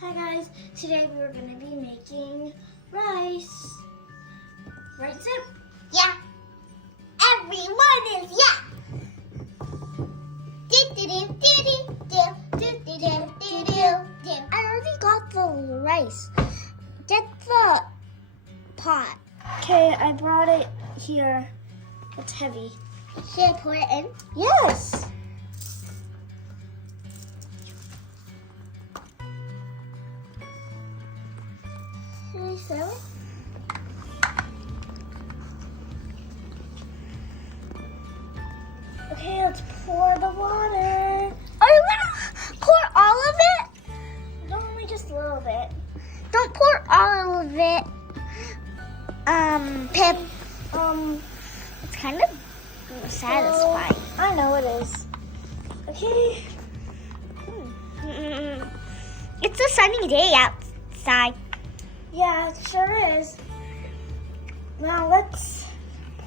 Hi guys, today we're going to be making rice. Right, Zip? Yeah. Everyone is I already got the rice. Get the pot. Okay, I brought it here. It's heavy. Should I pour it in? Yes. Should I fill it? Okay, let's pour the water. Are you gonna pour all of it? Only just a little bit. Don't pour all of it. Pip. It's kind of satisfying. I know it is. Okay. It's a sunny day outside. Yeah, it sure is. Now let's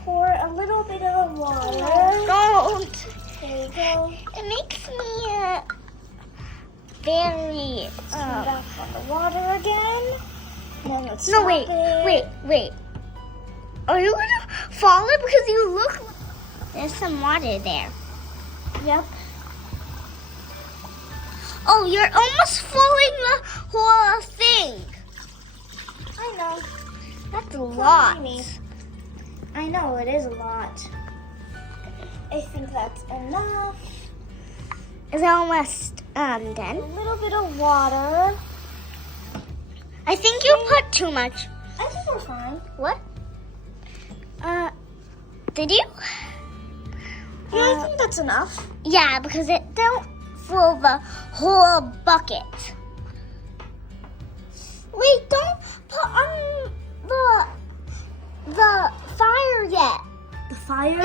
pour a little bit of water. Don't. There you go. It makes me very. Turn back on the water again. Then let's No, stop wait. it. Are you gonna fall in because you look? There's some water there. Yep. Oh, you're almost filling the whole thing. I know. That's a lot. Me. I know, it is a lot. I think that's enough. Is it almost done? A little bit of water. I think you put too much. I think we're fine. What? Did you? Yeah, I think that's enough. Yeah, because it don't fill the whole bucket. Wait, don't put on the fire yet. The fire?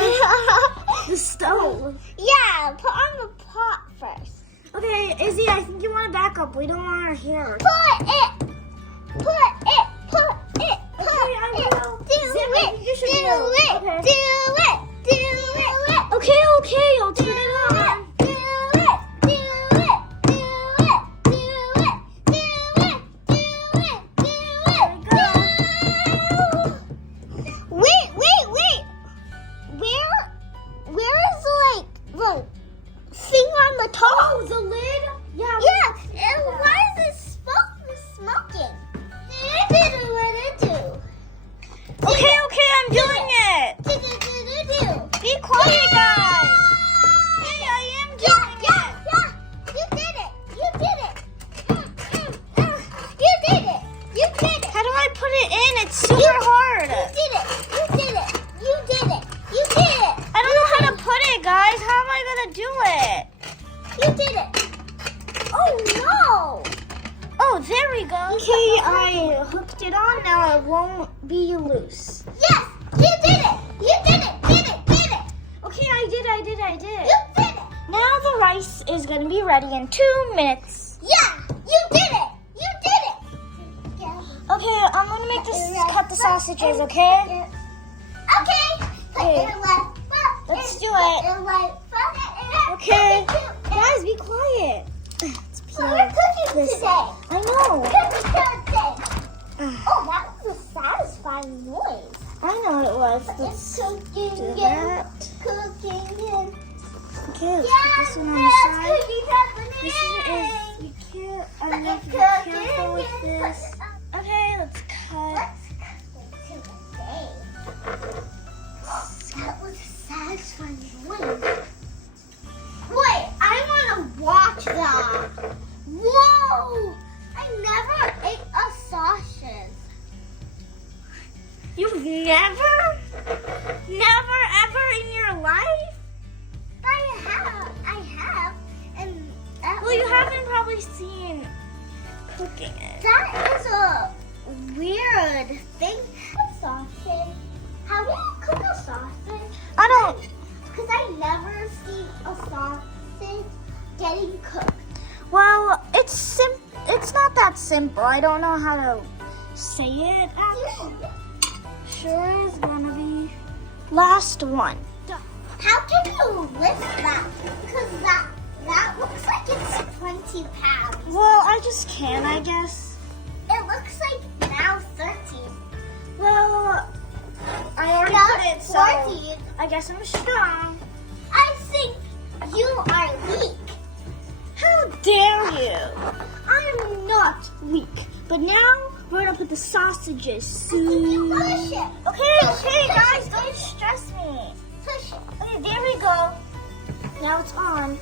The stove. Yeah, put on the pot first. Okay, Izzy, I think you want to back up. We don't want our hair. Put it. Okay, I will. Do it. You should Do know. it. Okay. Do it. Do it. Okay, I'll turn it on. Do it. Do it. Do it. Do it. Do it. Do it. Do it. Wait. Where is the thing on the top? Oh, the lid? Yeah. Yeah. And why is it smoking? What it do? Okay, I'm doing it. Be quiet, guys. Hey, I am doing it. Yeah. You did it. You did it. How do I put it in? It's super hard. You did it. I don't know how to put it, guys. How am I gonna do it? You did it. Oh no. Oh, there we go. Okay, I hooked it on. Now it won't be loose. Yes, you did it. Did it. Okay, I did. You did it. Now the rice is gonna be ready in 2 minutes. Yeah, you did it. Okay, I'm gonna make this cut the sausages. Okay. Okay. Okay. Let's do it. Okay. Guys, be quiet. It's We're cooking today. I know. Oh, that was a satisfying noise. I know it was. It's Let's cooking do and that. cooking and Okay, let's yeah, put this one on the side. cooking happening. This is, you can't, I need to be careful with this. Okay, let's cut. That was a satisfying noise. Wait, I want to watch that. Whoa! I never ate a sausage. You've never ever in your life? I have. And that Well, you was haven't probably seen cooking it. That is a weird thing. A sausage. How do you cook a sausage? I don't. Because I never seen a sausage getting cooked. Well, it's not that simple. I don't know how to say it. Sure is gonna be last one. How can you lift that? Because that That looks like it's 20 pounds. Well, I just can, I guess. It looks like now 13. Well, I already Now put it, it's so 14. I guess I'm strong. I think you are weak. How dare you? I'm not weak. But now we're gonna put the sausages. You push it. Okay, guys, don't stress me. Push it. Okay, there we go. Now it's on.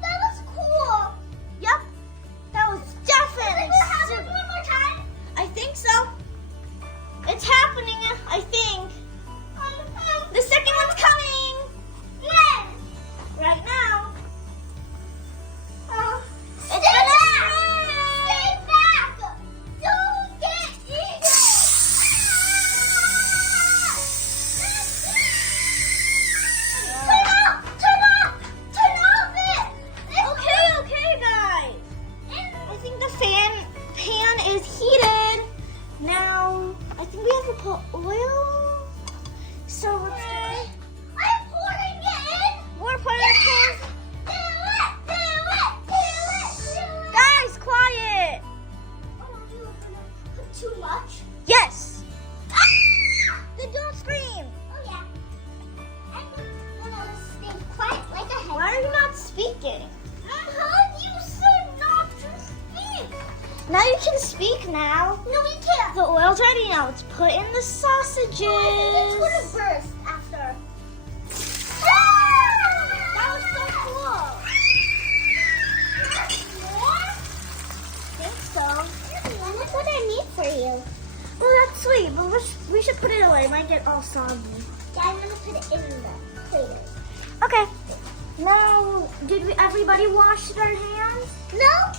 That was cool. Yep, that was definitely. Will it happen one more time? I think so. It's happening, I think. The second one's coming. When? Right now. Oh, Stay back! Stay back! Don't get eaten! Turn off it! Okay, guys. I think the pan is heated. Now, I think we have to put oil. So let's I'm pouring it in! we're putting it. Do it! Guys, quiet. Oh, you put too much? Yes. Ah! Then don't scream. Oh, yeah. I'm gonna stay quiet like a hen. Why are you not speaking? You said not to speak. Now you can speak now. No, we can't. The oil's ready now. Let's put in the sausages. It's gonna burst after. That was so cool. I think so. Look what I need for you. Oh, that's sweet, but we should put it away. It might get all soggy. Yeah, I'm gonna put it in the plate. Okay. Now, did everybody wash their hands? No.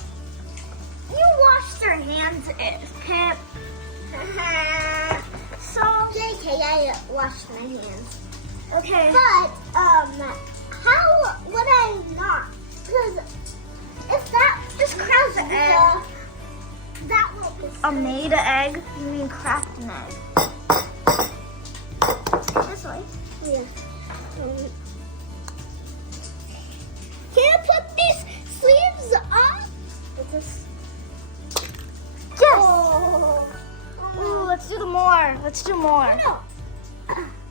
You washed their hands, Pip. So, JK, I washed my hands. okay. But how would I not? Because if that Just crack the egg. that won't be. A made egg? You mean cracked an egg? This way. Yeah. Can I put these sleeves on? With this. Yes! Oh. Ooh, let's do more. Let's do more. No.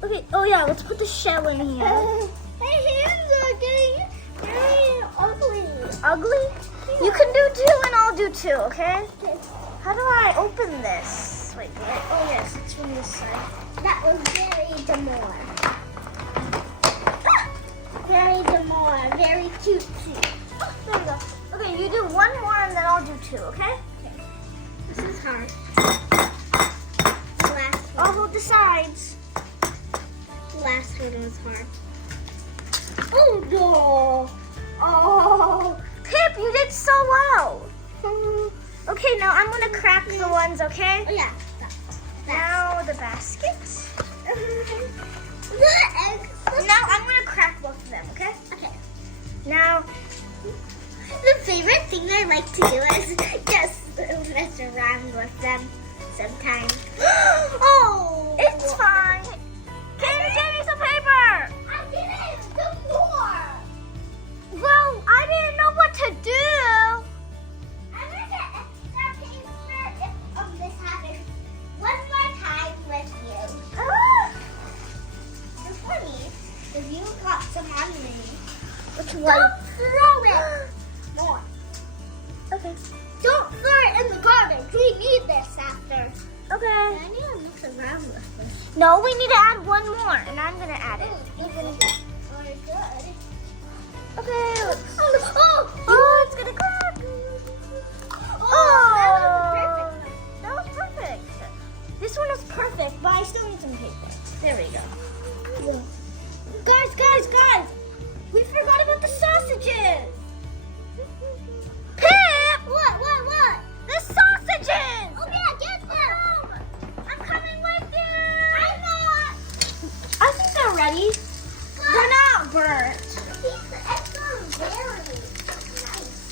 Okay, oh yeah, let's put the shell in here. My hands are getting very ugly. Ugly? You can do two and I'll do two, okay? How do I open this? Wait. Oh yes, it's from this side. That was very demore. Very demore. Very cutesy. Oh, there we go. Okay, you do one more and then I'll do two, okay? This is hard. The last I'll one. hold the sides. The last one was hard. Oh no! Oh, Pip, you did so well. Okay, now I'm gonna crack the ones, okay? Oh yeah. Now the basket. The egg. Now I'm gonna crack both of them, okay? Okay. Now, The favorite thing I like to do is just mess around with them sometimes. Oh! it's fine. Katie, give me some paper. I didn't do more. Well, I didn't know what to do. I'm gonna get extra paper if this happens one more time with you. Ah, It's funny if you got some on me. which Don't one? throw it. More. Okay. Don't throw it in the garbage. We need this after. Okay. I need to mix around with this. No, we need to add one more, and I'm gonna add it. Even very good. Okay. Let's... Oh, it's gonna crack. Oh, That was perfect. This one was perfect, but I still need some paper. There we go. Guys! We forgot about the sausages. Pip! What? The sausages! Oh yeah, get them. I'm coming with you! I'm not. I think they're ready. They're not burnt. It's very nice.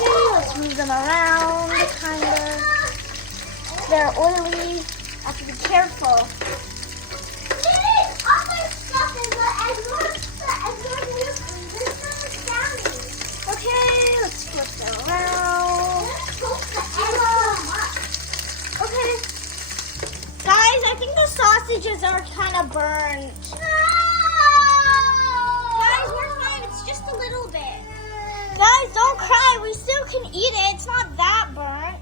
Okay, let's move them around, kinda. they're oily. I have to be careful. There's other stuff in the Okay, let's flip it around. Okay. Guys, I think the sausages are kind of burnt. Guys, we're fine. It's just a little bit. Guys, don't cry. We still can eat it. It's not that burnt.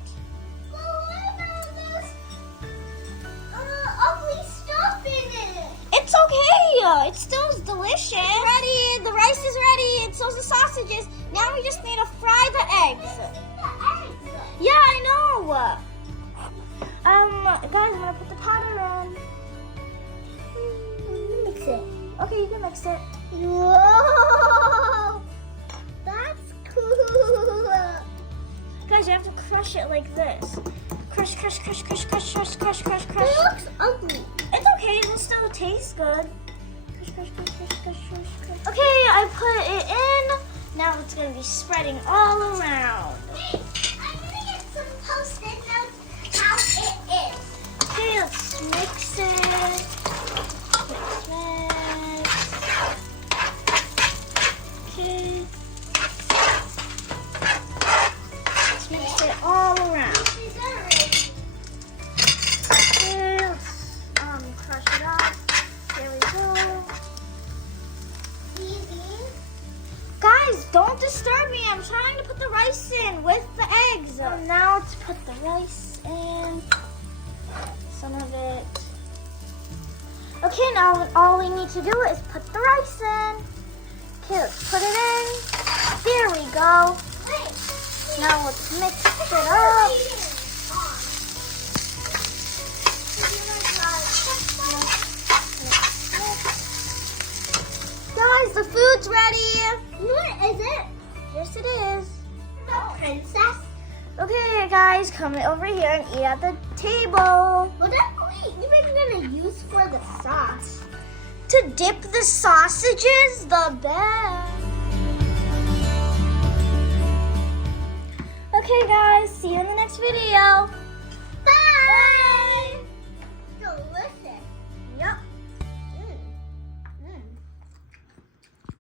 Ugly stuff in it. It's okay. It still is delicious. It's ready. The rice is ready. And so's the sausages. Now we just need to fry the eggs. Yeah, I know. Guys, I'm gonna put the powder in. Mix it. Okay, you can mix it. Whoa! That's cool. Guys, you have to crush it like this. Crush, crush, crush, crush, crush, crush, crush, crush, It crush. looks ugly. It's okay. It'll still taste good. Crush, crush, crush, crush, crush, crush, crush. Okay, I put it in. Now it's gonna be spreading all around. Wait, I'm gonna get some Post-it notes how it is. Okay, let's mix it. Mix, mix. Okay. Let's mix it all around. These are ready. Okay, let's crush it up. There we go. Easy. Guys, don't disturb me. I'm trying to put the rice in with the eggs. So now let's put the rice in. Some of it. Okay, now all we need to do is put the rice in. Okay, let's put it in. There we go. Wait. Now let's mix it up. Guys, the food's ready. What is it? Yes, it is. The princess? Okay, guys, come over here and eat at the table. What are we even gonna use for the sauce? To dip the sausages, the best. Okay, guys, see you in the next video.